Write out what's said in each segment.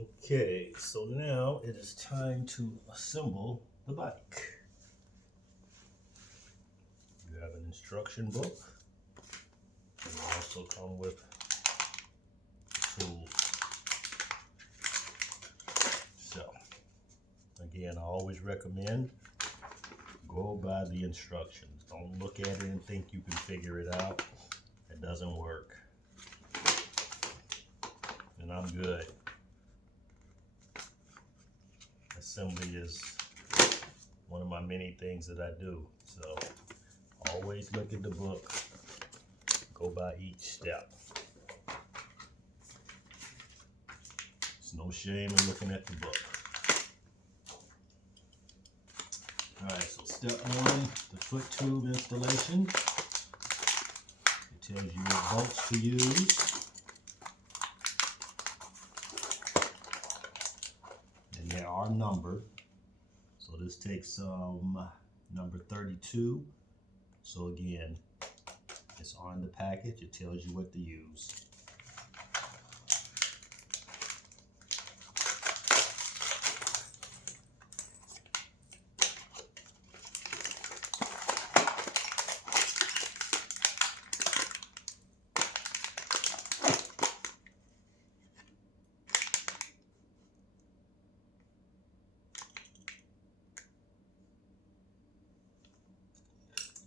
Okay, so now it is time to assemble the bike. You have an instruction book, and they also come with tools. So, again, I always recommend go by the instructions. Don't look at it and think you can figure it out. It doesn't work. And I'm good. Assembly is one of my many things that I do. So always look at the book, go by each step. There's no shame in looking at the book. Alright, so step one, the foot tube installation. It tells you what bolts to use. And they are numbered. So this takes number 32. So again, it's on the package. It tells you what to use.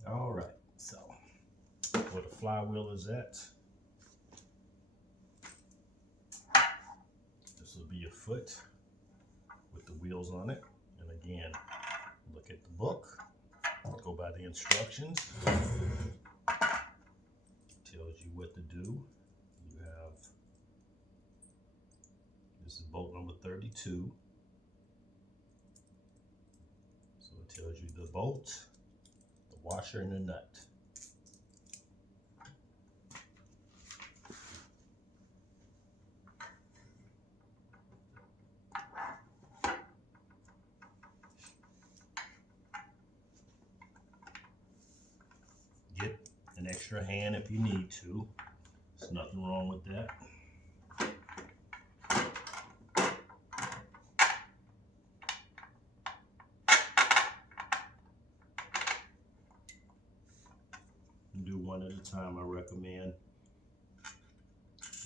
All right, so where the flywheel is at, this will be your foot with the wheels on it. And again, look at the book, go by the instructions. Tells you what to do. You have, this is bolt number 32. So it tells you the bolt, the washer, and the nut. Get an extra hand if you need to. There's nothing wrong with that. Do one at a time, I recommend.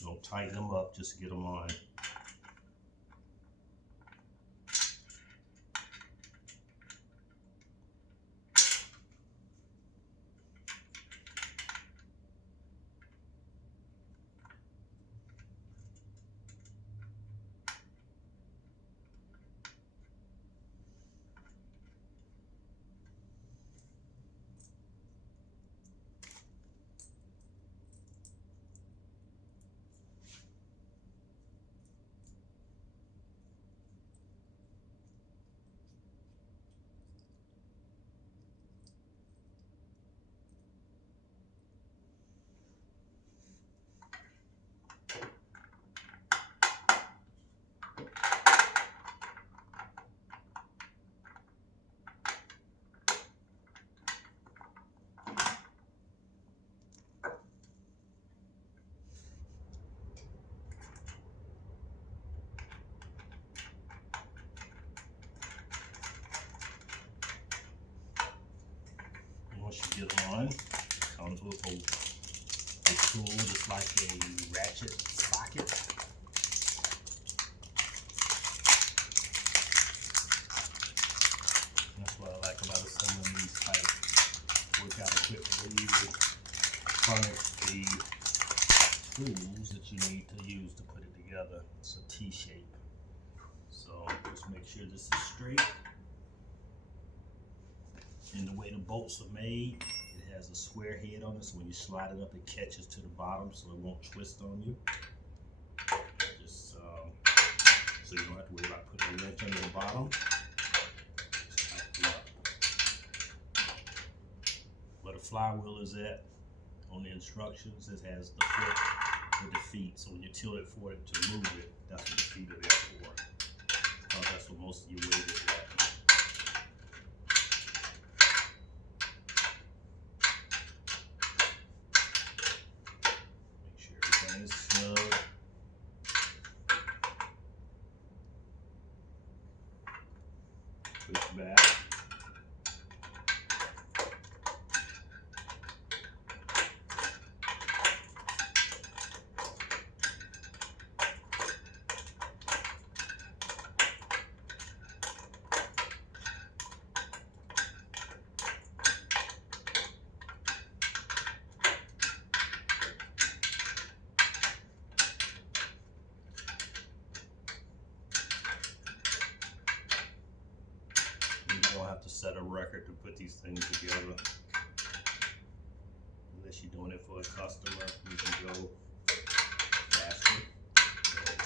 Don't tighten them up, just get them on. Once you get on, it comes with a tool that's like a ratchet socket. That's what I like about assembling these type workout equipment. They usually furnish the tools that you need to use to put it together. It's a T-shape. So just make sure this is straight. And the way the bolts are made, it has a square head on it, so when you slide it up, it catches to the bottom, so it won't twist on you. Just so you don't have to worry about putting a wrench under the bottom. Just tighten it up. Where the flywheel is at, on the instructions, it has the foot with the feet. So when you tilt it for it to move it, that's what the feet are there for. Because that's what most of your weight is at. Is snug. back. You don't have to set a record to put these things together. Unless you're doing it for a customer, you can go faster.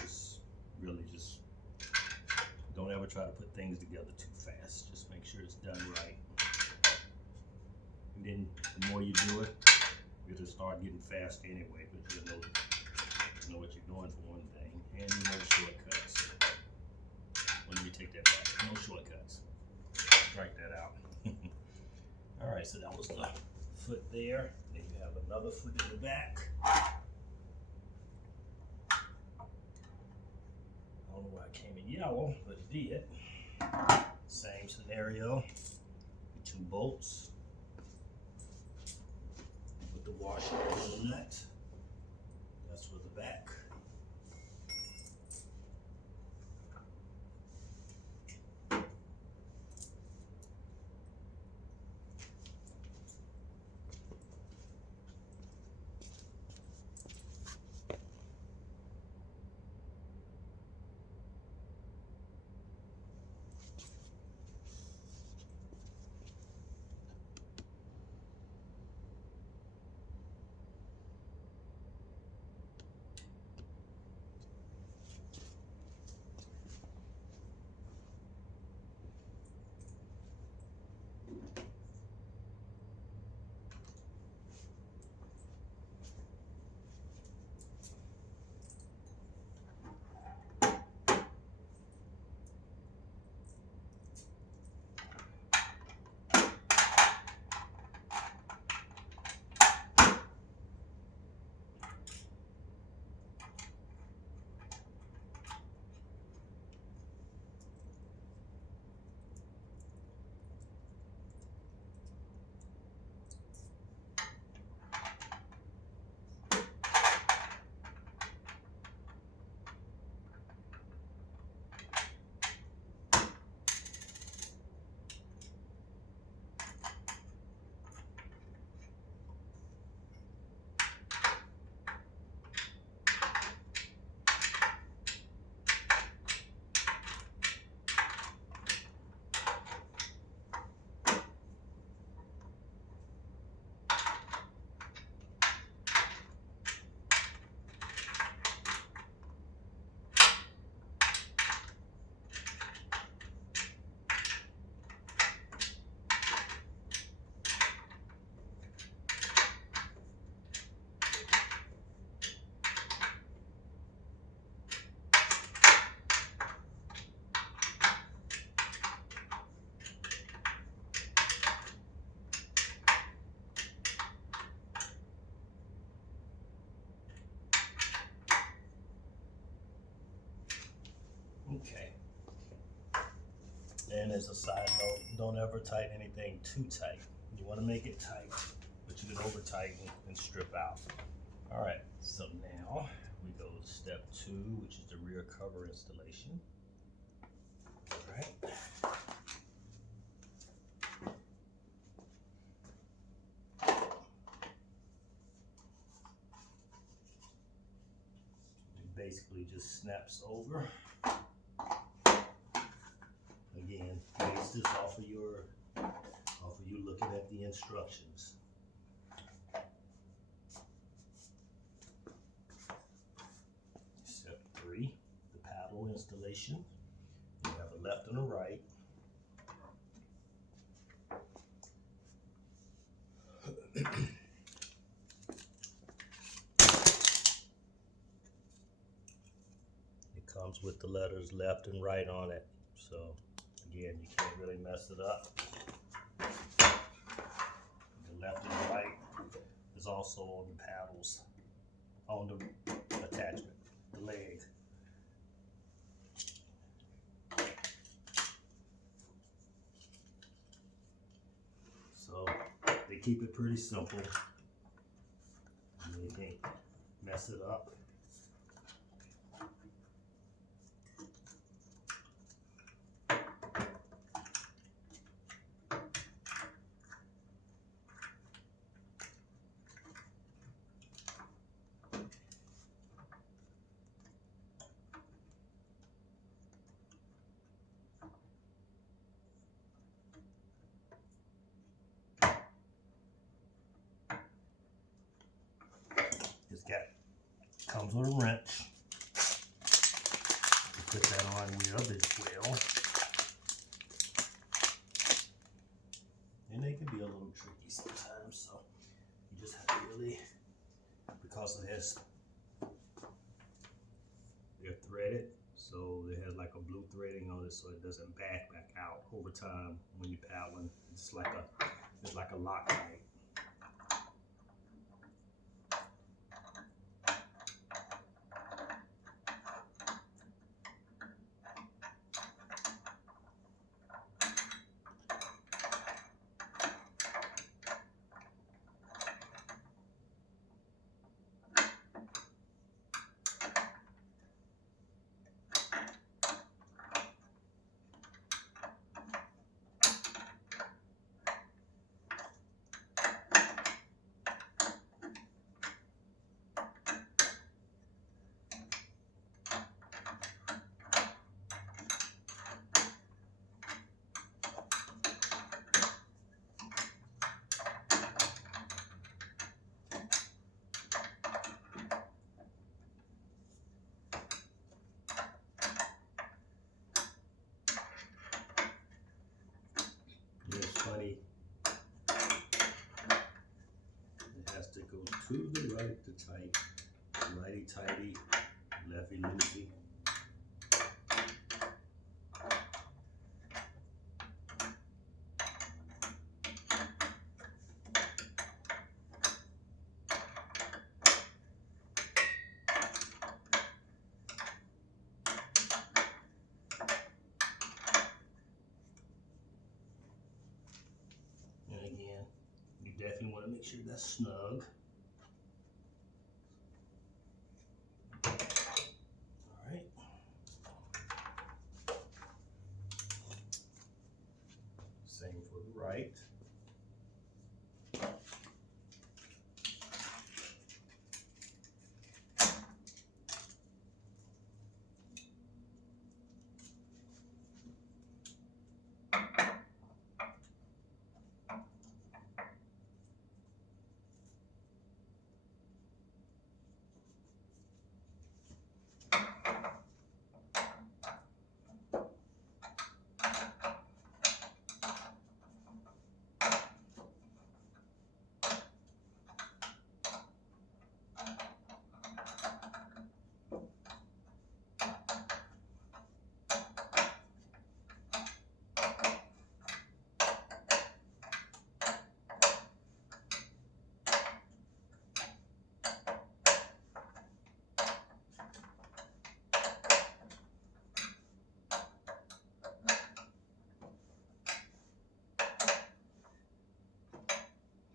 Just really just don't ever try to put things together too fast. Just make sure it's done right. And then the more you do it, it'll start getting fast anyway, but you'll know what you're doing for one thing. And you know the shortcuts. Let me take that back. No shortcuts. Strike that out. Alright, so that was the foot there. Then you have another foot in the back. I don't know why it came in yellow, but it did. Same scenario. 2 bolts with the washer and the nut. That's for the back. Okay. And as a side note, don't ever tighten anything too tight. You want to make it tight, but you can over tighten and strip out. All right, so now we go to step 2, which is the rear cover installation. All right. It basically just snaps over. Again, base this off of you looking at the instructions. Step 3, the paddle installation. You have a left and a right. It comes with the letters left and right on it. So again, you can't really mess it up. The left and right is also on the paddles, on the attachment, the leg. keep it pretty simple. You can't mess it up. Comes with a wrench. Put that on with as well. And they can be a little tricky sometimes, so you just have to really, because they're threaded, so it has like a blue threading on it, so it doesn't back out over time when you're paddling. It's like a Loctite. It's funny, it has to go to the right to tight, righty tighty, lefty loosey. And again, you definitely want to make sure that's snug. Alright. Same for the right.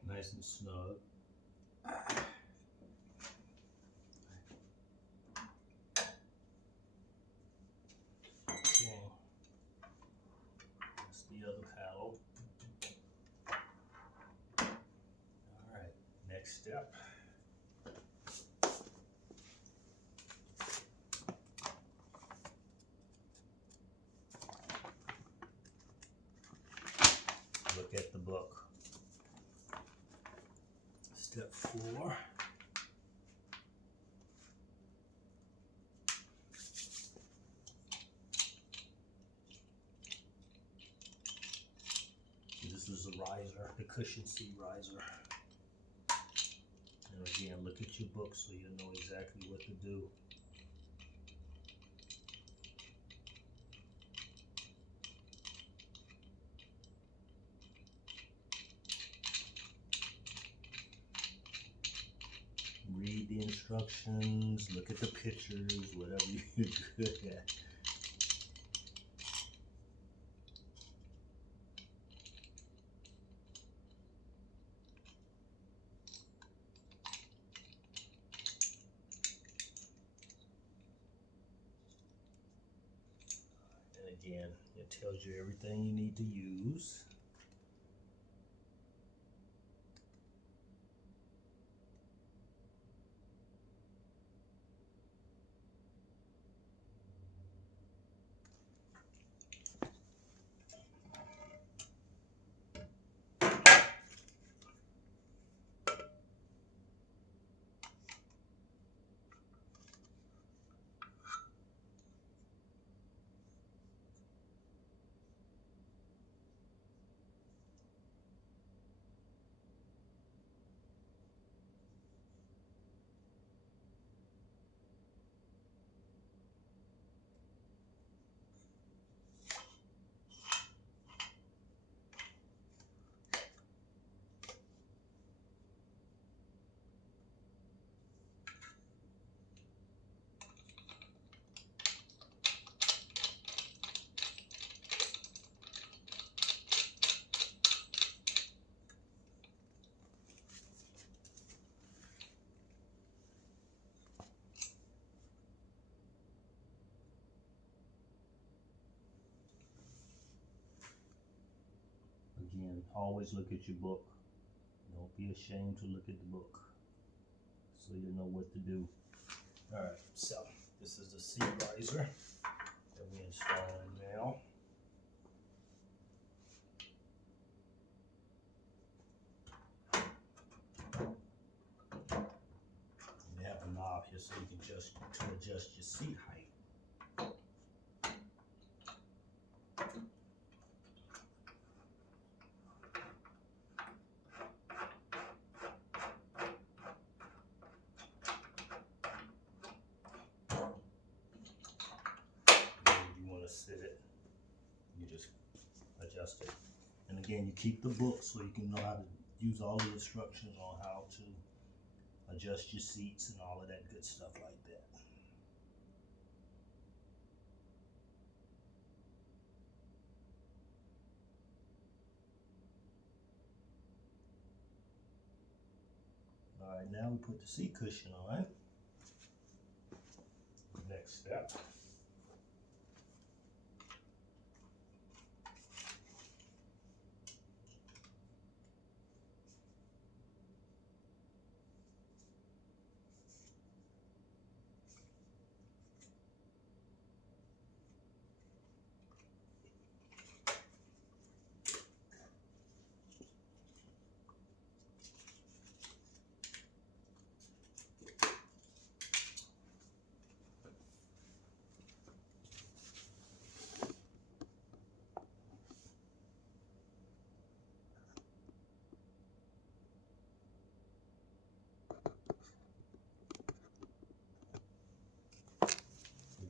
Nice and snug. Okay. That's the other paddle. Alright, next step. Look at the book. Step 4. This is a riser, the cushion seat riser. And again, look at your book so you know exactly what to do. Read the instructions, look at the pictures, whatever you're good at. again, it tells you everything you need to use. Again, always look at your book. Don't be ashamed to look at the book so you know what to do. All right, so this is the seat riser that we're installing now. You have a knob here so you can adjust your seat height. Sit it, you just adjust it. And again, you keep the book so you can know how to use all the instructions on how to adjust your seats and all of that good stuff like that. All right, now we put the seat cushion on. Next step.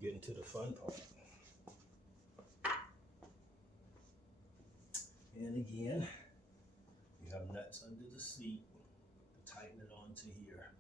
We're getting to the fun part. And again, you have nuts under the seat to tighten it onto here.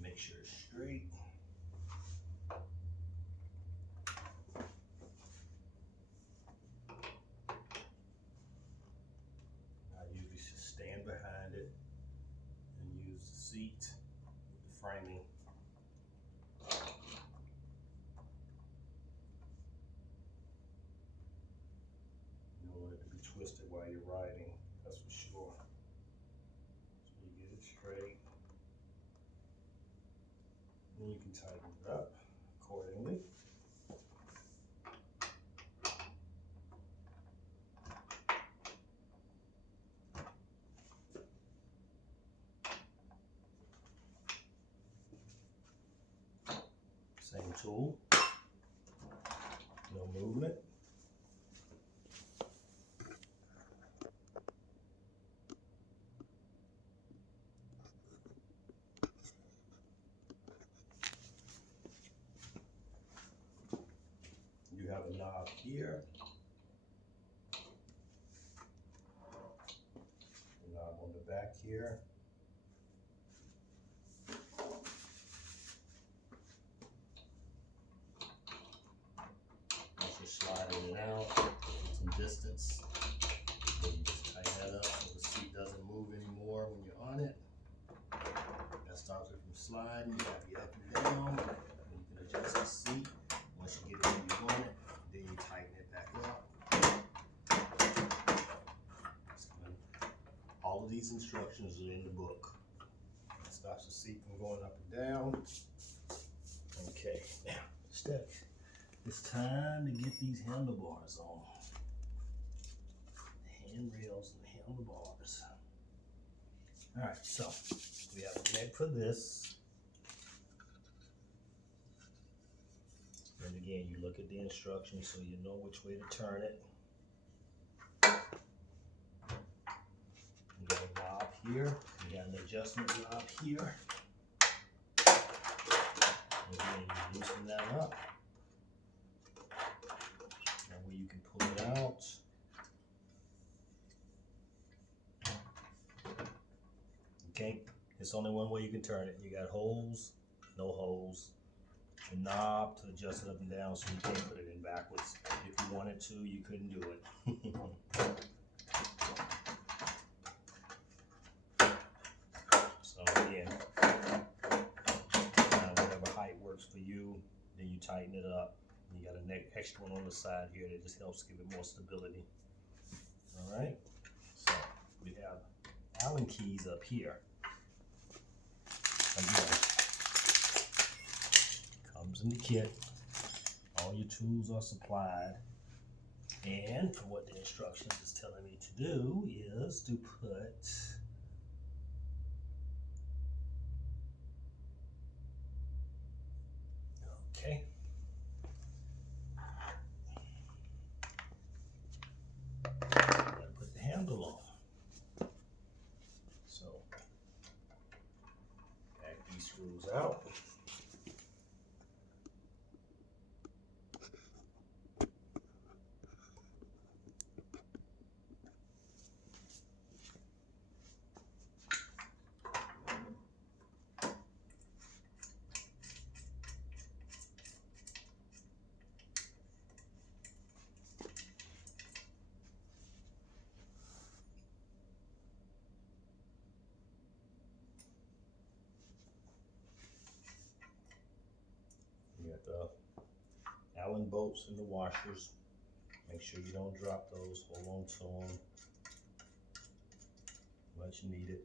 Make sure it's straight. I usually just stand behind it and use the seat, the framing. You don't want it to be twisted while you're riding, that's for sure. So you get it straight. Then you can tighten it up accordingly. tool. No movement. You have a knob here. A knob on the back here. Once you're sliding it out, some distance, then you just tighten that up so the seat doesn't move anymore when you're on it. That stops it from sliding. You have the up and down, and you can adjust the seat. Once you get it where you want it, then you tighten it back up. All of these instructions are in the book. It stops the seat from going up and down. Okay, now step. It's time to get these handlebars on. Handrails and handlebars. All right, so we have a neck for this. And again, you look at the instructions so you know which way to turn it. You got a knob here. You got an adjustment knob here. Again, you loosen that up. That way you can pull it out. Okay, it's only one way you can turn it. You got holes, no holes. The knob to adjust it up and down so you can't put it in backwards. If you wanted to, you couldn't do it. So again, whatever height works for you, then you tighten it up. And you got an extra one on the side here that just helps give it more stability. All right, so we have Allen keys up here. Again, comes in the kit. All your tools are supplied. And for what the instructions is telling me to do is to put okay. Gotta put the handle on. So back these screws out. You got the Allen bolts and the washers. Make sure you don't drop those. Hold on to them. Much needed.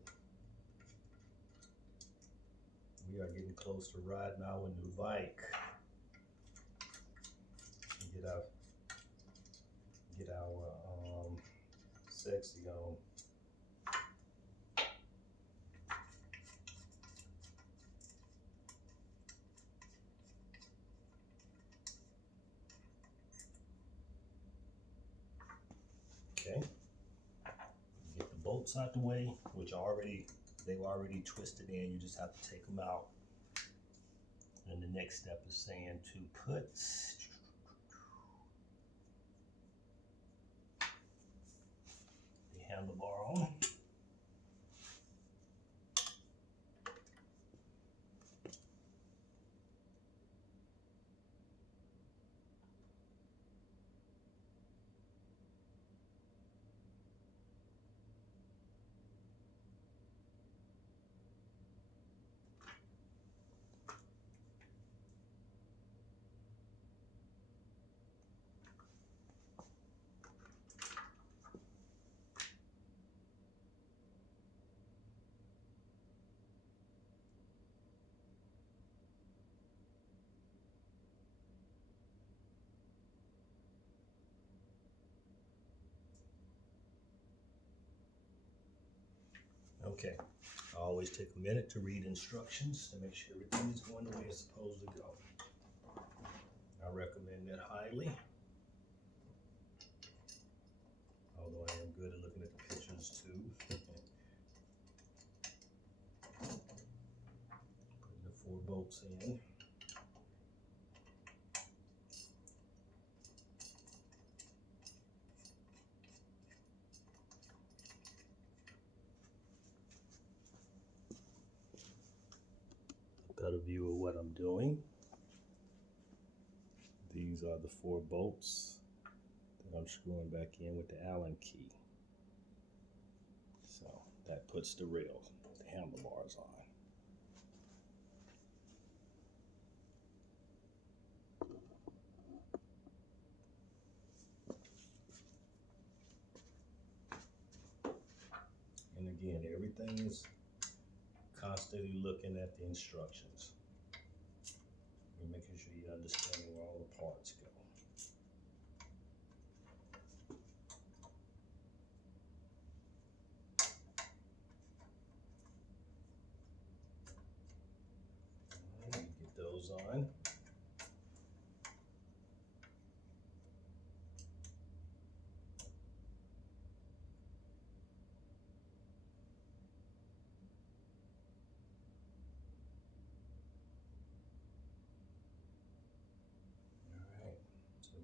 We are getting close to riding our new bike. Get our sexy on. Okay. Get the bolts out the way, which they were already twisted in. You just have to take them out. And the next step is saying to put the handlebar on. Okay, I always take a minute to read instructions to make sure everything is going the way it's supposed to go. I recommend that highly. Although I am good at looking at the pictures too. Putting the 4 bolts in. Better view of what I'm doing. These are the 4 bolts that I'm screwing back in with the Allen key. So that puts the rail, the handlebars on. And again, everything is constantly looking at the instructions and making sure you're understanding where all the parts go. All right, get those on.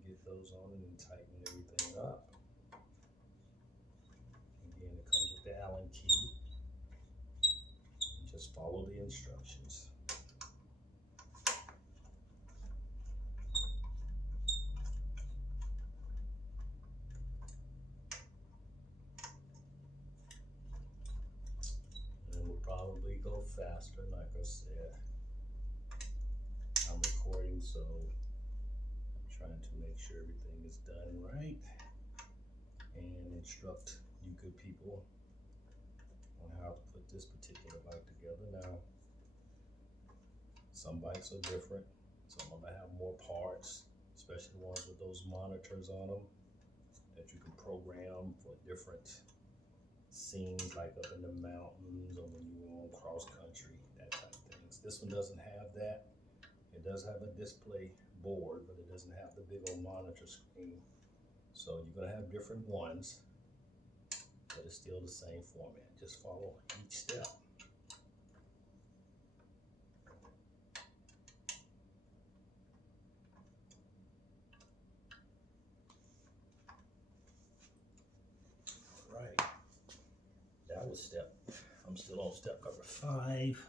Get those on and then tighten everything up. Again, it comes with the Allen key. Just follow the instructions. And we'll probably go faster, like I said. I'm recording, so trying to make sure everything is done right and instruct you good people on how to put this particular bike together. Now, some bikes are different. Some of them have more parts, especially the ones with those monitors on them that you can program for different scenes, like up in the mountains or when you're on cross country, that type of things. This one doesn't have that. It does have a display board, but it doesn't have the big old monitor screen. So you're gonna have different ones, but it's still the same format. Just follow each step. All right, that was I'm still on step number 5.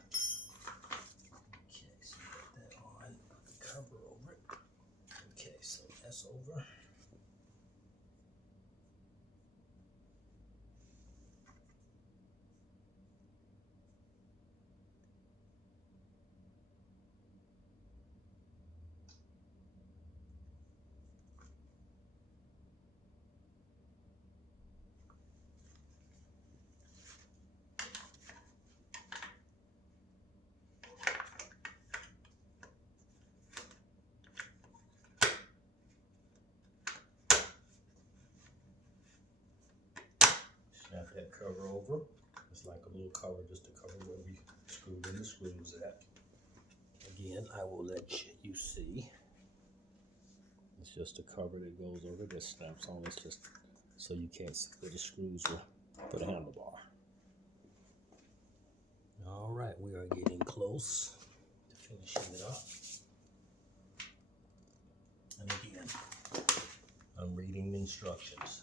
Okay, so put that on, put the cover over it. Okay, so that's over. Snap that cover over. It's like a little cover just to cover where we screwed in the screws at. Again, I will let you see. It's just a cover that goes over, that snaps on. It's just so you can't see where the screws were for the handlebar. All right, we are getting close to finishing it up. And again, I'm reading the instructions.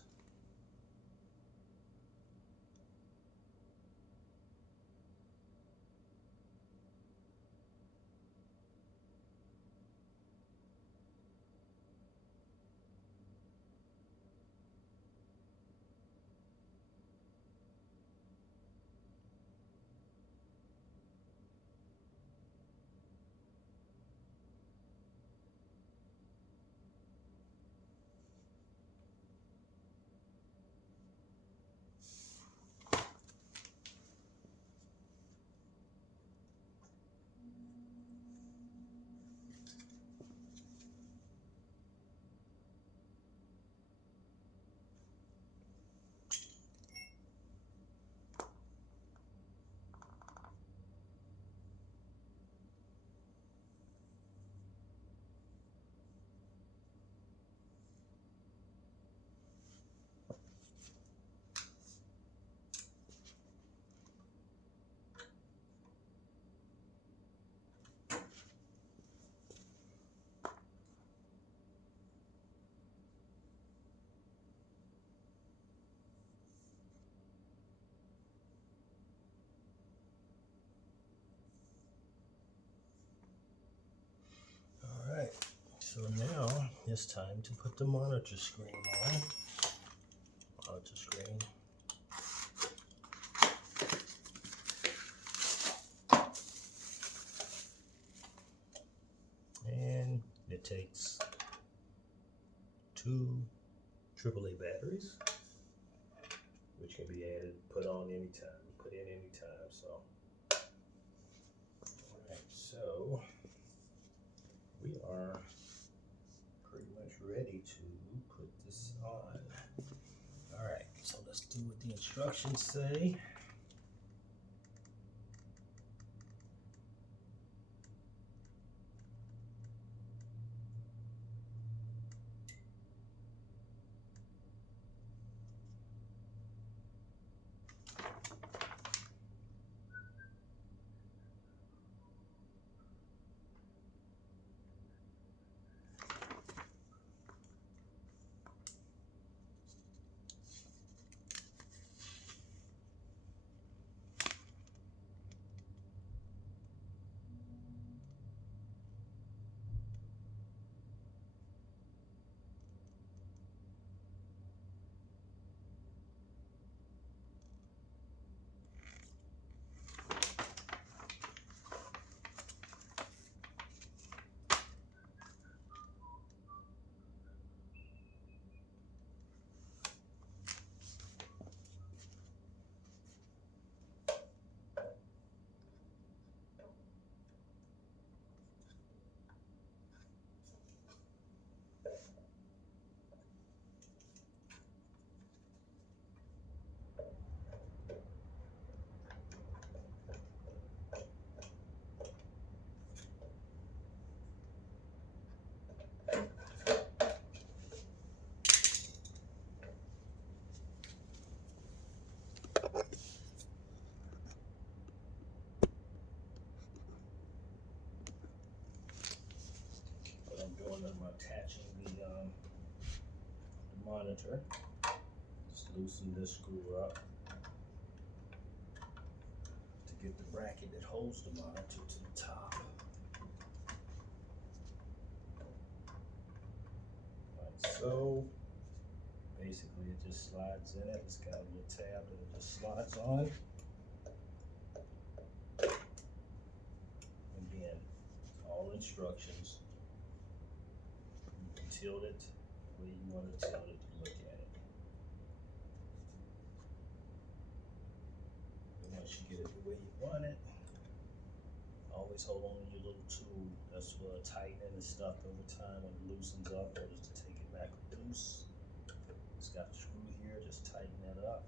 it's time to put the monitor screen on. Monitor screen. And it takes 2 AAA batteries, which can be added, put on anytime, put in anytime. So, all right, so we are pretty much ready to put this on. All right, so let's do what the instructions say. I'm attaching the monitor. Just loosen this screw up to get the bracket that holds the monitor to the top. Like so. Basically, it just slides in it. It's got a little tab that it just slides on. Again, all instructions. You can tilt it the way you want to tilt it to look at it. And once you get it the way you want it, always hold on to your little tool. That's for tightening and stuff over time when it loosens up, or just to take it back loose. It's got a screw here, just tighten that up.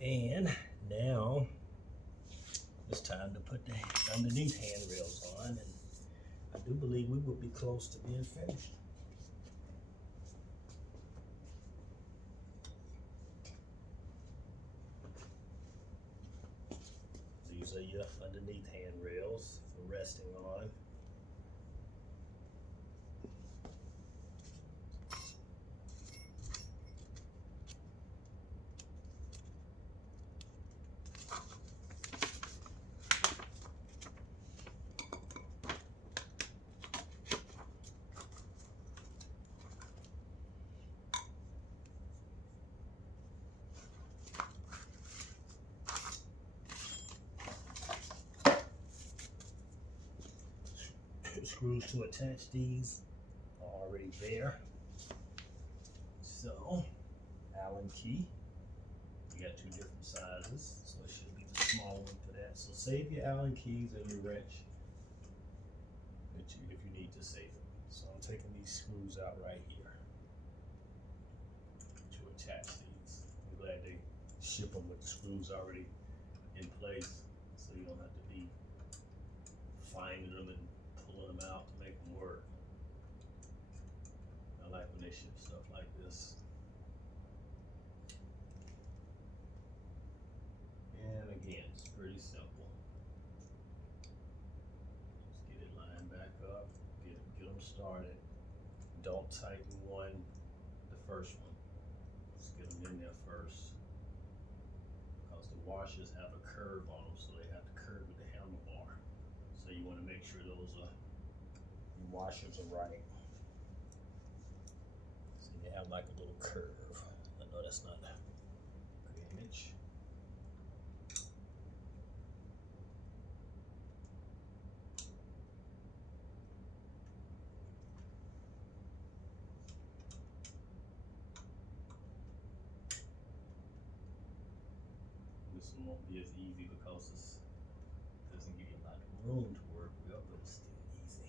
And now it's time to put the underneath handrails on, and I do believe we will be close to being finished. These are your underneath handrails for resting on. Screws to attach these are already there. So, Allen key. You got 2 different sizes, so it should be the small one for that. So save your Allen keys and your wrench if you need to save it. So I'm taking these screws out right here to attach these. I'm glad they ship them with the screws already in place, so you don't have to be finding them and pulling them out to make them work. I like when they ship stuff like this. And again, it's pretty simple. Just get it lined back up, get them started. Don't tighten the first one. Just in there first, because the washers have a curve on them, so they have to curve with the handlebar. So you want to make sure those are, your washers are right. So you have like a little curve. I know that's not a good image. This one won't be as easy because it doesn't give you a lot of room to work with, but it's still easy.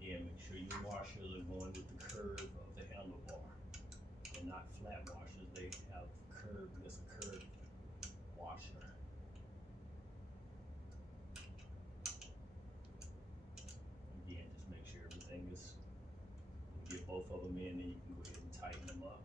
Again, make sure your washers are going with the curve of the handlebar. They're not flat washers, they have curved, there's a curved washer. Again, just make sure everything is, get both of them in, then you can go ahead and tighten them up.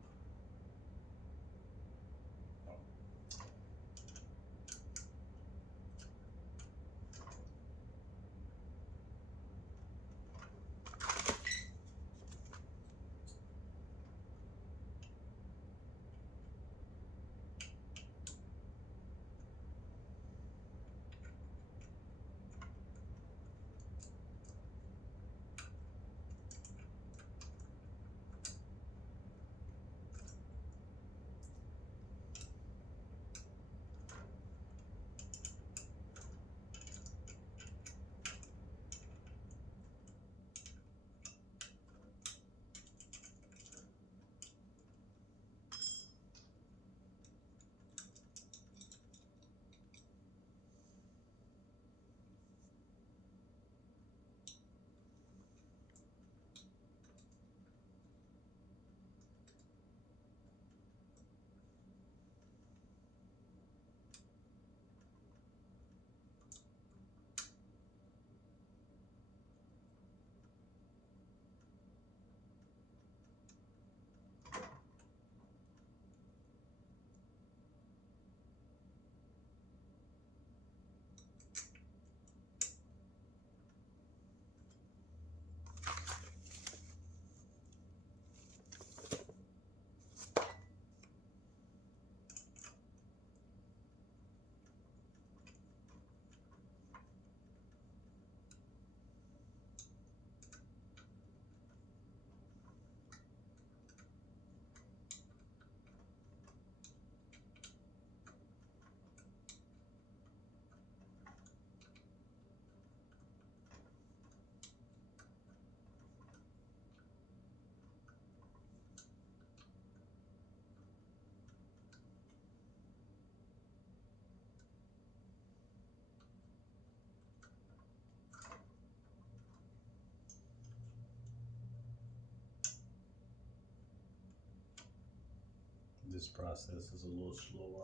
This process is a little slower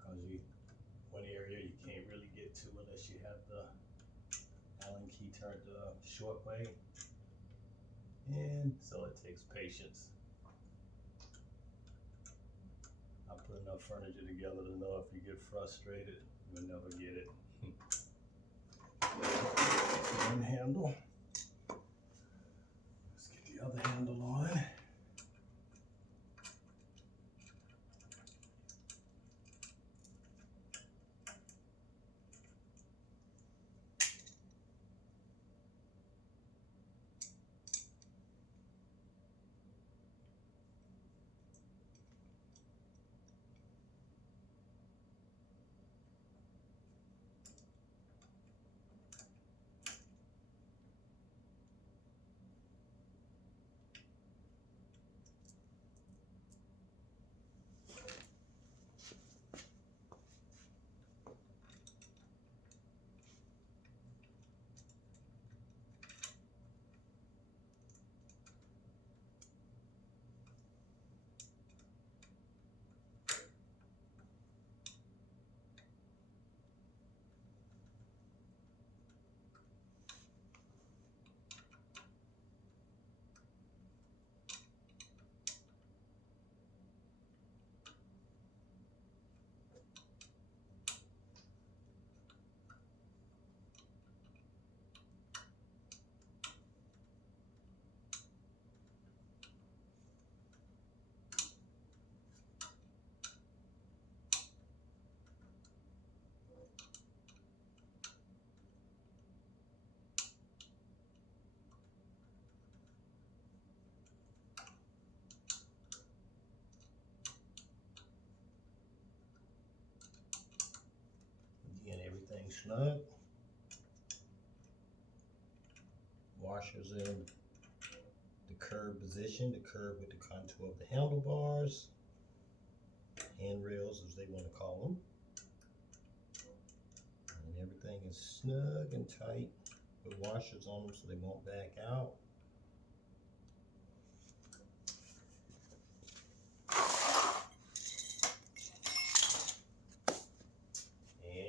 because one area you can't really get to unless you have the Allen key turned the short way, and so it takes patience. I put enough furniture together to know if you get frustrated, you'll never get it. One handle. Let's get the other handle on. snug. Washers in the curved position, the curve with the contour of the handlebars, handrails as they want to call them. And everything is snug and tight with washers on them so they won't back out.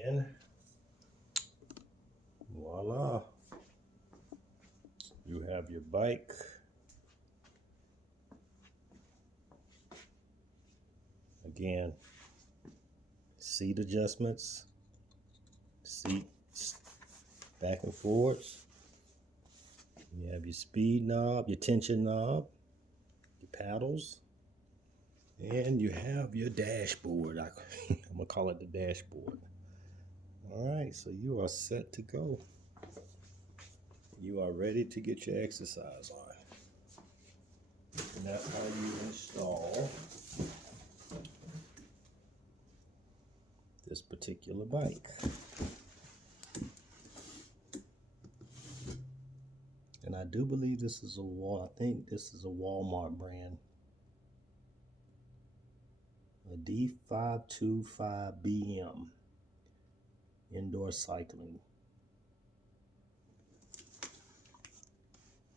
And voila, you have your bike. Again, seat adjustments, seat back and forwards. You have your speed knob, your tension knob, your paddles, and you have your dashboard. I'm gonna call it the dashboard. All right, so you are set to go. You are ready to get your exercise on. And that's how you install this particular bike. And I do believe this is I think this is a Walmart brand. A D525BM. Indoor cycling.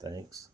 Thanks.